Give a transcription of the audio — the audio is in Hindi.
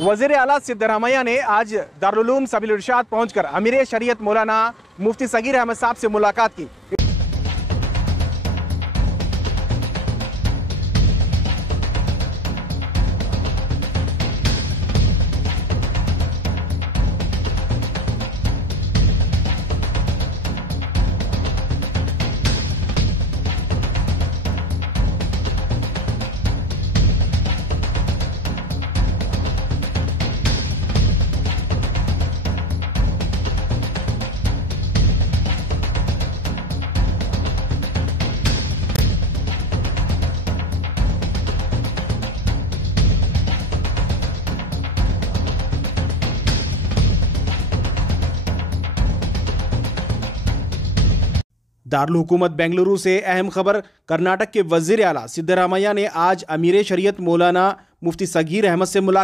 वज़ीर आला सिद्धरामैया ने आज दारुल उलूम सबील इरशाद पहुंचकर अमीर शरीयत मौलाना मुफ्ती सगीर अहमद साहब से मुलाकात की। दारुल हुकूमत बेंगलुरु से अहम खबर। कर्नाटक के वज़ीर आला सिद्धरामैया ने आज अमीर शरीयत मौलाना मुफ्ती सगीर अहमद से मुलाकात